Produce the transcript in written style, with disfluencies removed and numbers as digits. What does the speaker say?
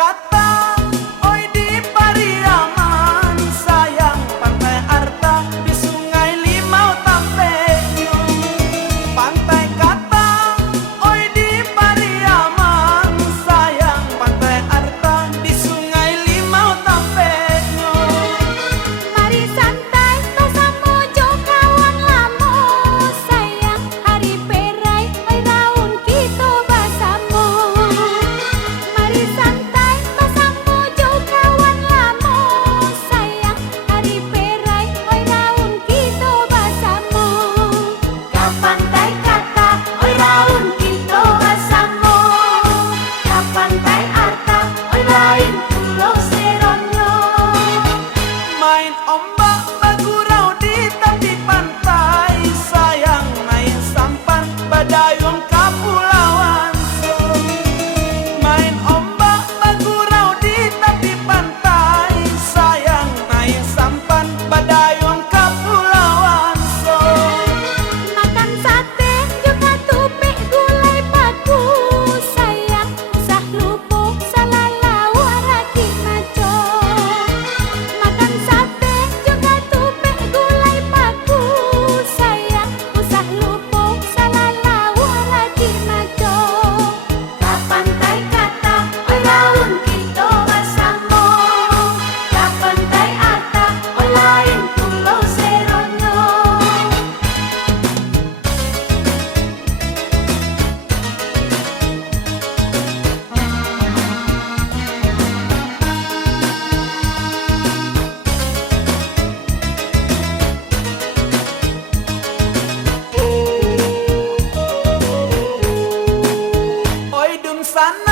kata, oi di Pariaman, sayang Pantai Arta di Sungai Limau Tampenyo. Pantai kata, oi di Pariaman, sayang Pantai Arta di Sungai Limau Tampenyo. Mari santai bersama jo kawan lamo, sayang hari perai oi raun kita bersama. Mari santai bersama jo kawan lamo, sayang hari perai oi raun kita bersama. Ka pantai kata oi raun kita bersama, ka pantai Arta oi lain pulau Seronyo. Main ombak bagurau di tepi pantai, sayang main sampan badayung Kapulauan So. Main ombak bagurau di tepi pantai, sayang main sampan badayung Kapulauan So. Makan sate juga tupik gulai paku, sayang usah lupa salalau raki maco. Makan sate juga tupik gulai paku, sayang usah lupa salalau raki maco. Ka pantai kata oi raun kita bersama, ka pantai Arta oi lain pulau Seronyo. Oi dum sana